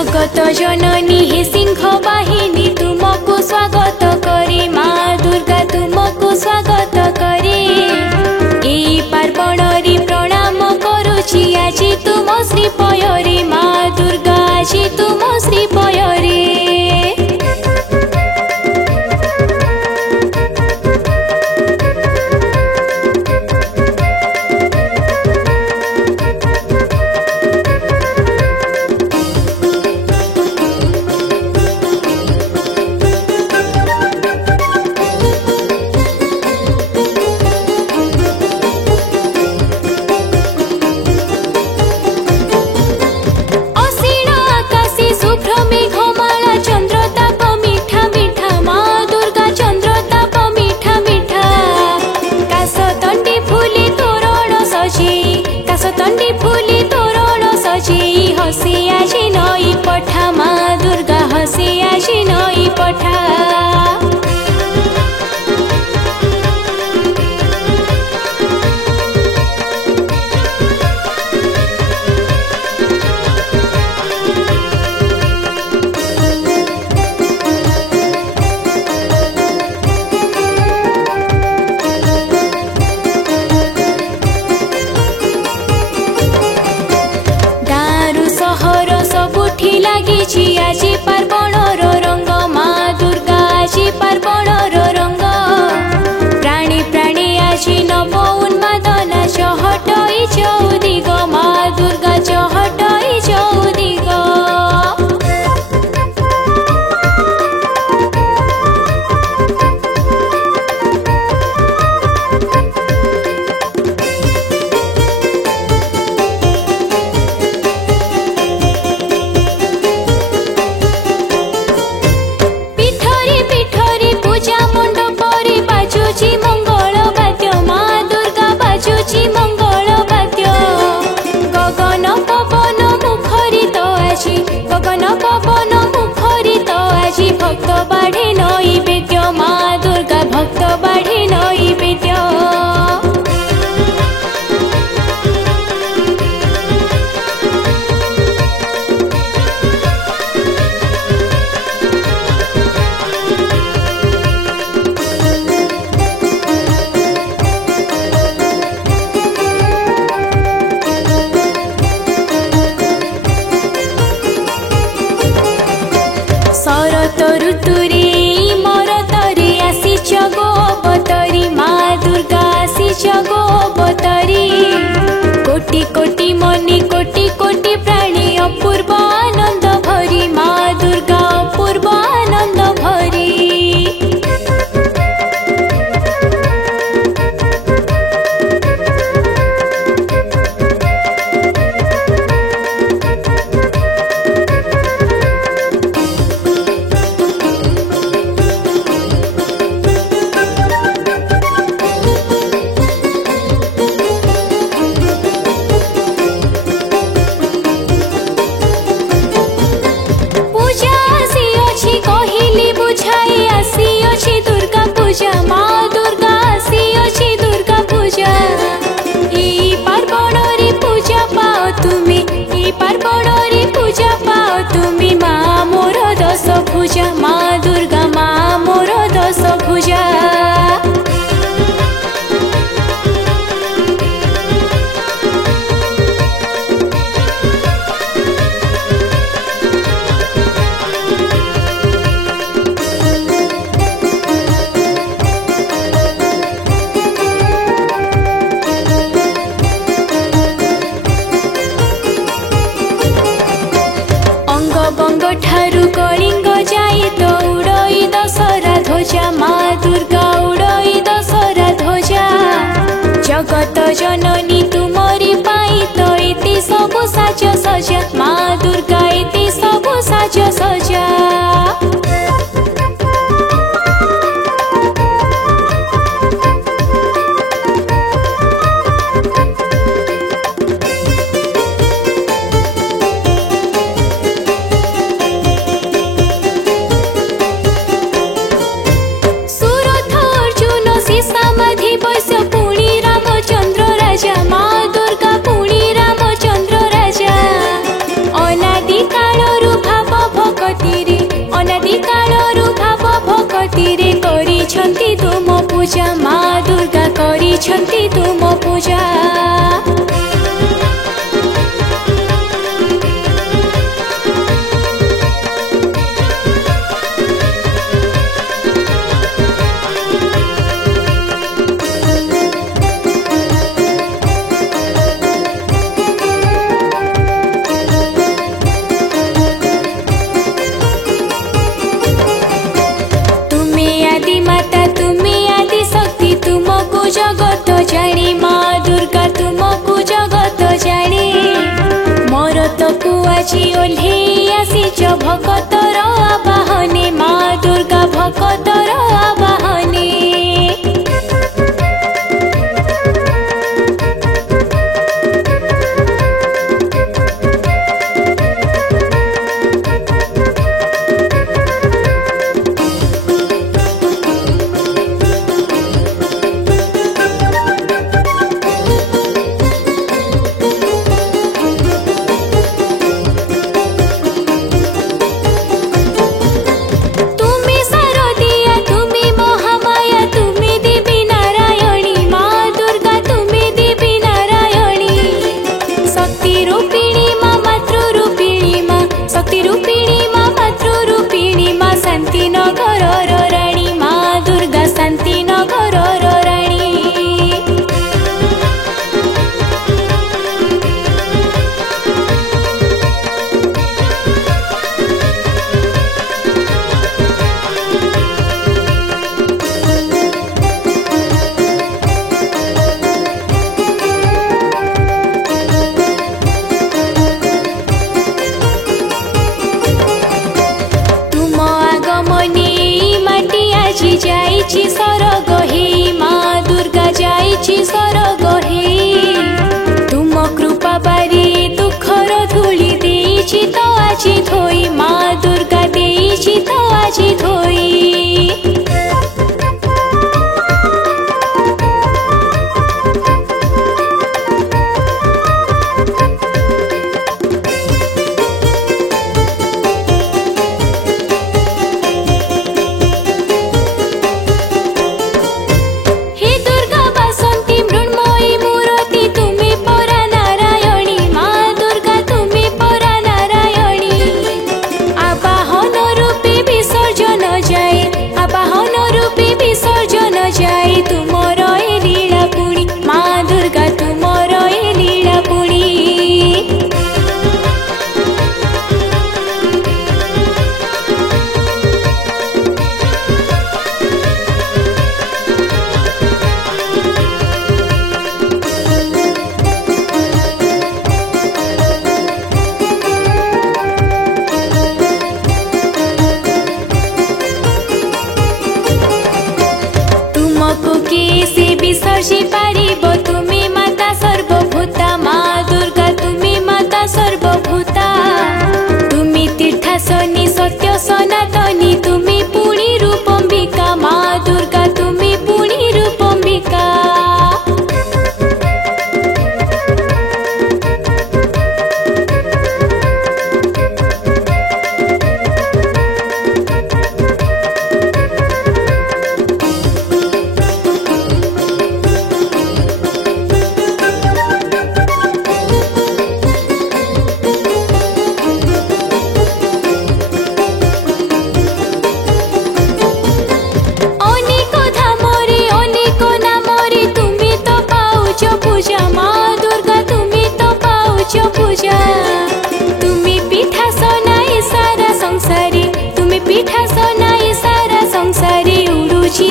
जगत जननी हे सिंह बाहिनी तुमको स्वागत करे माँ दुर्गा तुमको स्वागत करे एई पार्वण रे प्रणाम करुछि आजी तुम श्री पयरे माँ दुर्गा आजी तुम श्री पयरे हसी आजी नई पठा माँ दुर्गा हसी आजी नई पठा लगी आज पार्वण रंग माँ दुर्गा आज पार्वण रंग प्राणी प्राणी आज नव उन्मादना चहटई चौदिग माँ दुर्गा चहटई चौदिग गगन पवन मुखरित आजी भक्त बाढ़े नैवेद्य माँ दुर्गा भक्त बाढ़े नैवेद्य शरत ऋतुरे मरतरे आसीच गो अवतरी माँ दुर्गा आसीच गो अवतरी कोटि कोटि मनी कोटि कोटि प्राणी अपूर्व आनंद भरी माँ दुर्गा अपूर्व आनंद भरी पूजा माँ दुर्गा आसी अछि दुर्गा पूजा ई पार्वण रे पूजा पाओ तुमी ई पार्वण रे पूजा पाओ तुमी माँ मोर दश भुजा माँ दुर्गा माँ मोर दश भुजा बंग ठारू कलिंग जाई तो उड़ई दशहरा ध्वजा माँ दुर्गा उड़ई दशहरा ध्वजा जगत जननी तुमरी पाई तो इति सबु साज सजा माँ दुर्गा इति सबु साज सजा समाधि वैश्य पुणी रामचंद्र राजा माँ पूजा माँ दुर्गा करिछंती तुम पूजा। जगत जानी माँ दुर्गा तुमको जगत जानी मोर तो कुआची ओल्हे आसीच भक्तर आवाहने माँ दुर्गा भक्तर आवाहने। जाइछि सरग हे माँ दुर्गा जाइछि सरग हे तुम कृपा बारी दुखर धूली देछि तो आछि धोई माँ दुर्गा देछि तो आछि धोई। विसर्जी पारिब तुमी माता सर्वभूता माँ दुर्गा तुमी माता सर्वभूता तुमी तीर्थासनी सत्य सनातनी तुमी पुणी रूपम्बिका माँ दुर्गा तुमी पुणी रूपम्बिका।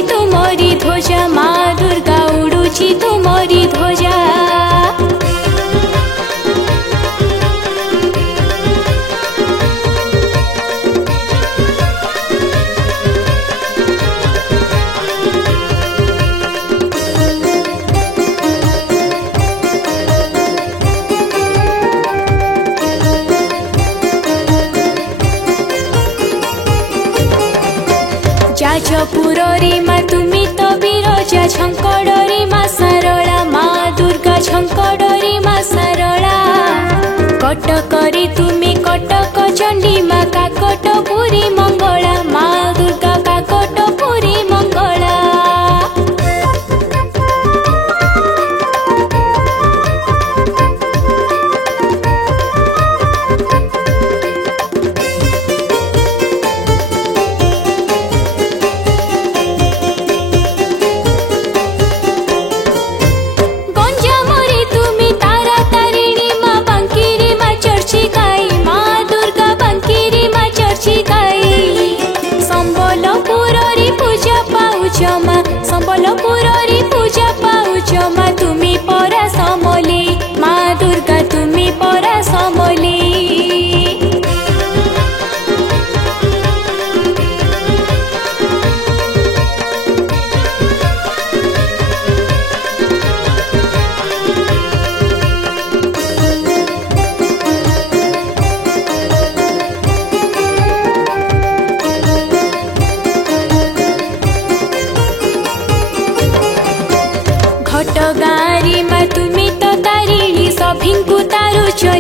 तुमरी ध्वजा माँ दुर्गा उड़ुची तुमरी ध्वजा। जाजपुरी माँ तुमी तो बिरजा झंकड़ी माँ सरला माँ दुर्गा झंकड़ी माँ सरला कटकरी तुमी कटक चंडी माँ काकटपुरी मंगला माँ दुर्गा काकटपुरी मंगला।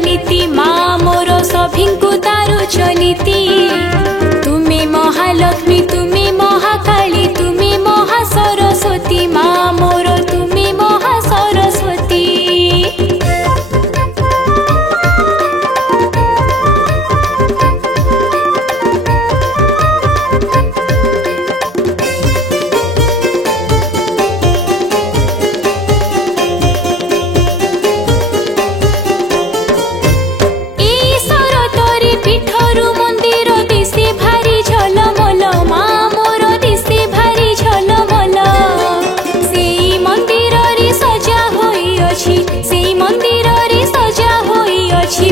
नीति माँ मोर सभिंकु तारुच नीति तुमे महालक्ष्मी तुमे महाकाली तुमे महासरस्वती माँ मोर तुमे महासरस्वती।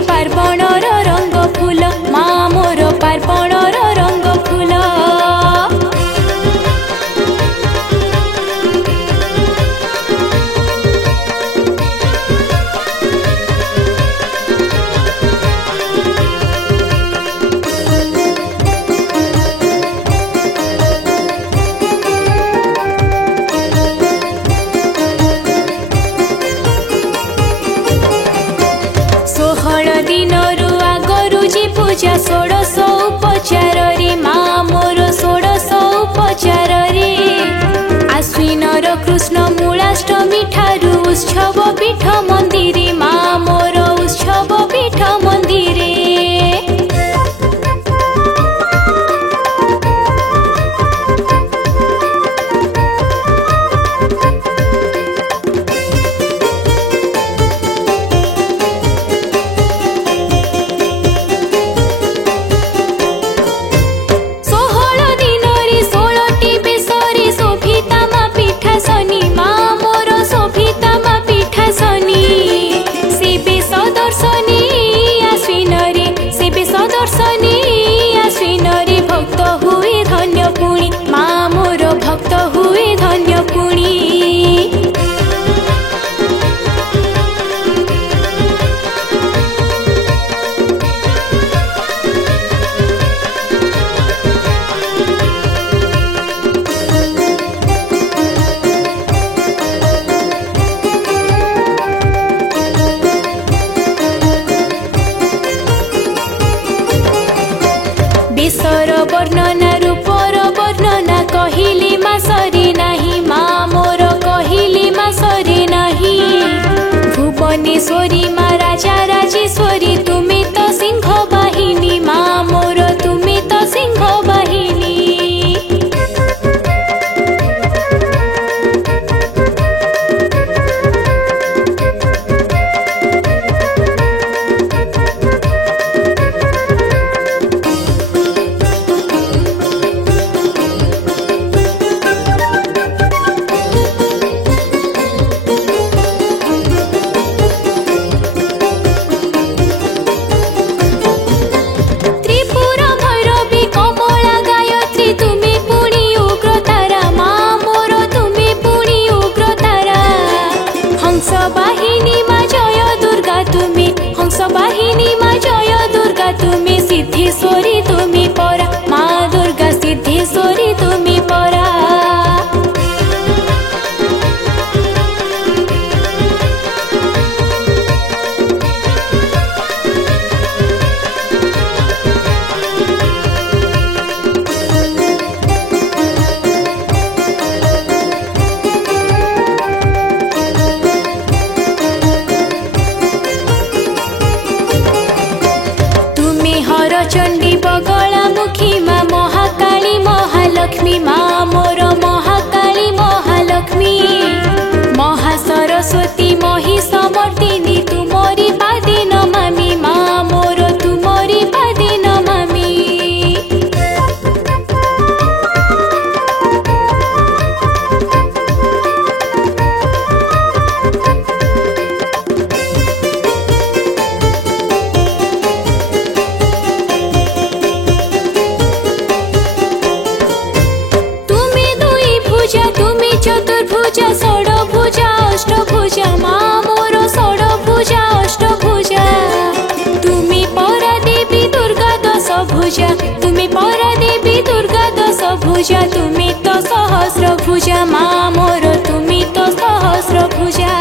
पार्वणर रंग फूल माँ मोर पार्वणर रंग फूल। पूजा 16 उपचार रे माँ मोर 16 उपचार रे आश्विनर कृष्ण मूलाष्टमी ठारू उत्सव पीठ मंदिरे माँ मोर उत्सव पीठ मंदिरे। भक्त हुए धन्य पुणी। बेसर वर्णना रूपर वर्णना कहिले मा सरे नाही माँ मोर कहिले मा सरे नाही। भुवनेश्वरी मा राजा राजेश्वरी तुमे तो सिंह बाहिनी माँ मोर तुमे तो सिंह बाहिनी। बाहिनी मा जय दुर्गा तुमे सिद्धेश्वरी तुमे परा माँ दुर्गा सिद्धेश्वरी तुमे परा। चंडी बगला मुखी माँ महाकाली महालक्ष्मी माँ मोर महाकाली महालक्ष्मी महासरस्वती महिषमर्दिनी तुमरी पादे नमामि माँ मोर तुमरी पादे नमामि। चतुर्भुजा षड्भुजा अष्टभुजा माँ मोर षड्भुजा अष्टभुजा तुमे परा देवी दुर्गा 10 भुजा तुमे परा देवी दुर्गा 10 भुजा तुमे तो सहस्रभुजा माँ मोर तुमे तो सहस्रभुजा।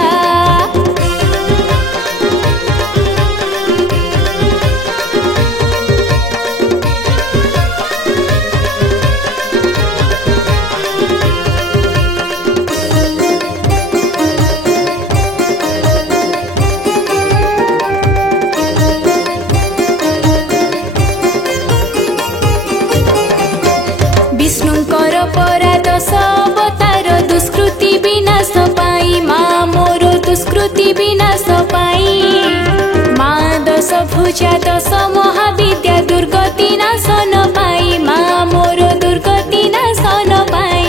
पूजा दश महाविद्या दुर्गति नाशन पाई माँ मोर दुर्गति नाशन पाई।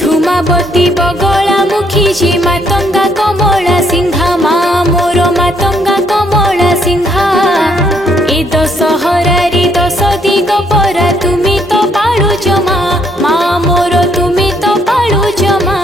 धूमावती बगला मुखी जी मातंगा कमला सिंहा माँ मोर मातंगा कमला सिंहा ए दशहरारी दश दिग परा तुमी तो पालुच माँ मोर तुमी तो पालुच माँ।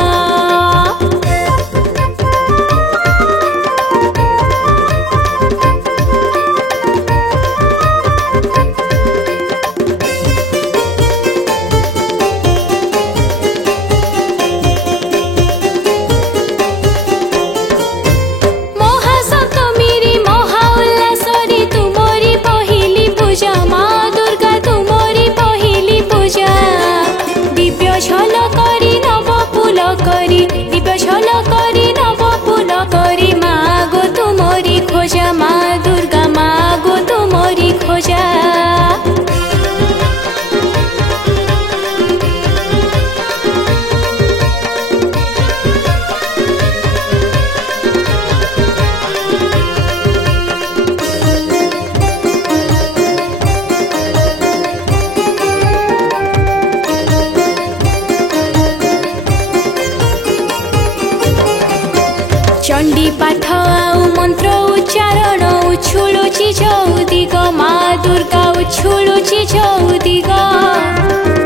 दिव्य झल करी नव फूल करी माँ गो तुमरी खोजा माँ दुर्गा माँ गो तुमरी खोजा। चंडी पाठ आउ मंत्र उच्चारण उछुलुची चौदिग माँ दुर्गा उछुलुची चौदिग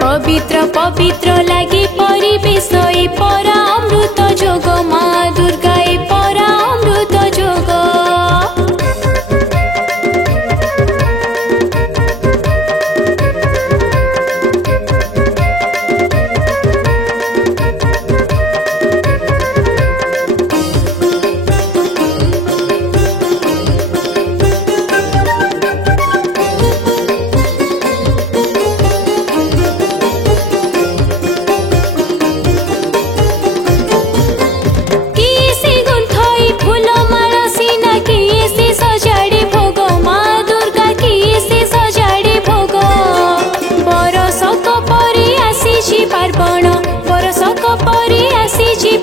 पवित्र पवित्र लगी परिवेश ए परा अमृत जोग माँ दुर्गा ए परा अमृत जोग।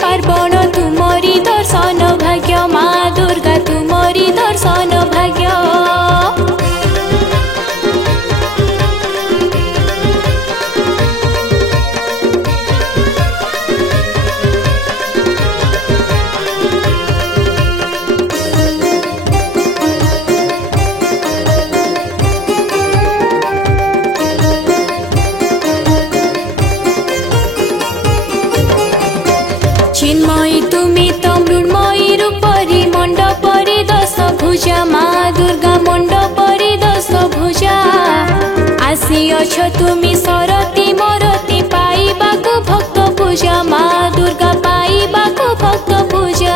पार्वण तुमरी दर्शन भाग्य माँ दुर्गा तुमरी दर्शन भाग्य। चिन्मयी तुमी तो मृण्मयी रूपरी मंडपरी दश भुजा माँ दुर्गा मंडपरी दश भुजा आसी अछ तुमी सरती मरती पाइबाकु भक्त पूजा माँ दुर्गा पाइबाकु भक्त पूजा।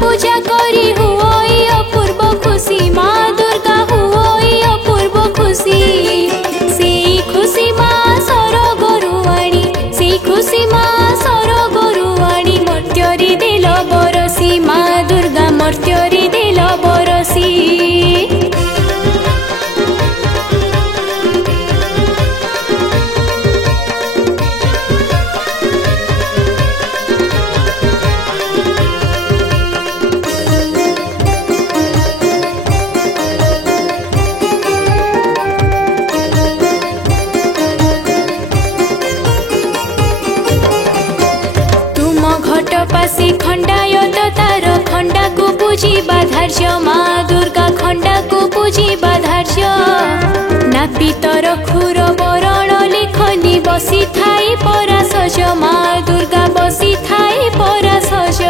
पूजा करी हुई अपूर्व खुशी माँ धार्य माँ दुर्गा खंडा को पूजिबा धार्य ना पितर खुर बरण लिखनी बसी थाई परा सज माँ दुर्गा बसी थाई परा सज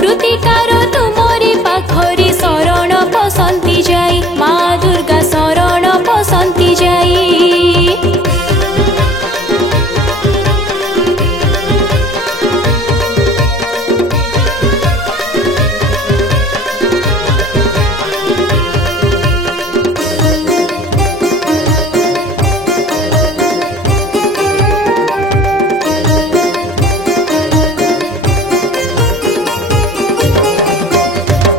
वृत्तिकार तुमरी पाखरी शरण पसंती जाई माँ दुर्गा शरण पसंती जाई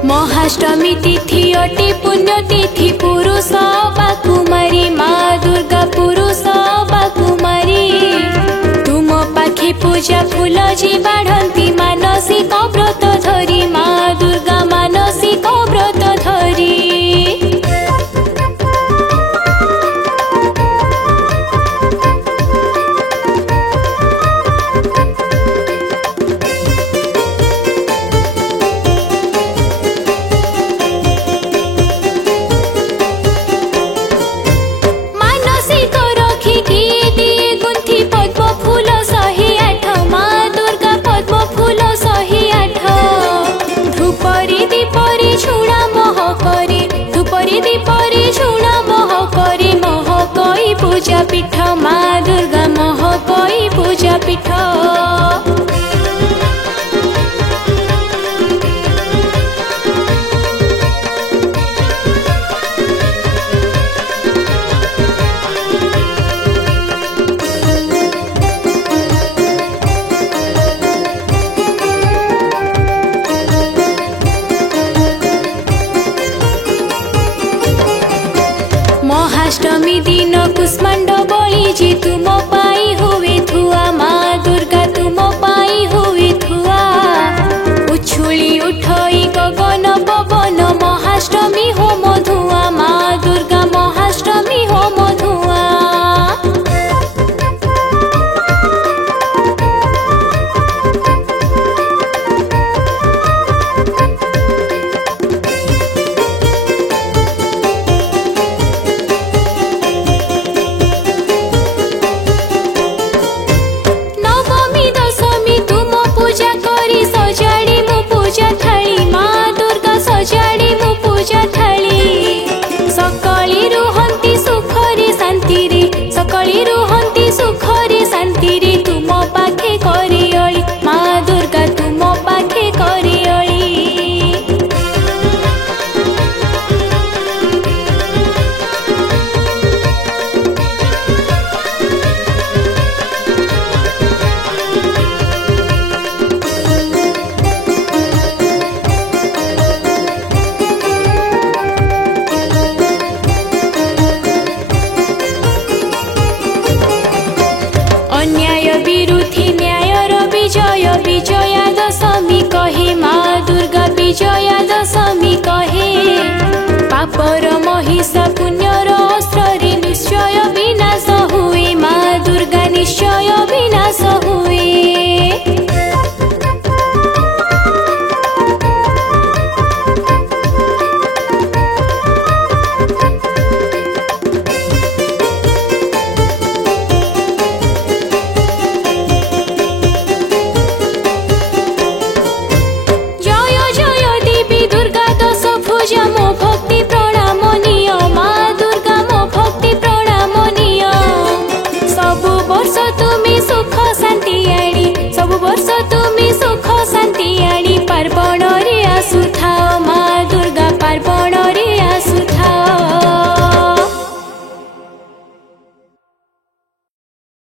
महाष्टमी तिथि अति पुण्य तिथि पुरुष बा कुमारी माँ दुर्गा पुरुष बा कुमारी तुम पाखे पूजा फूल जी बाढ़ती मानसिक व्रत धरी माँ दुर्गा मानसिक व्रत धरी पूजा पीठ माँ दुर्गा मोह कोई पूजा पीठ महाष्टमी दिन कुष्मांड बलि जी तुम पाई हो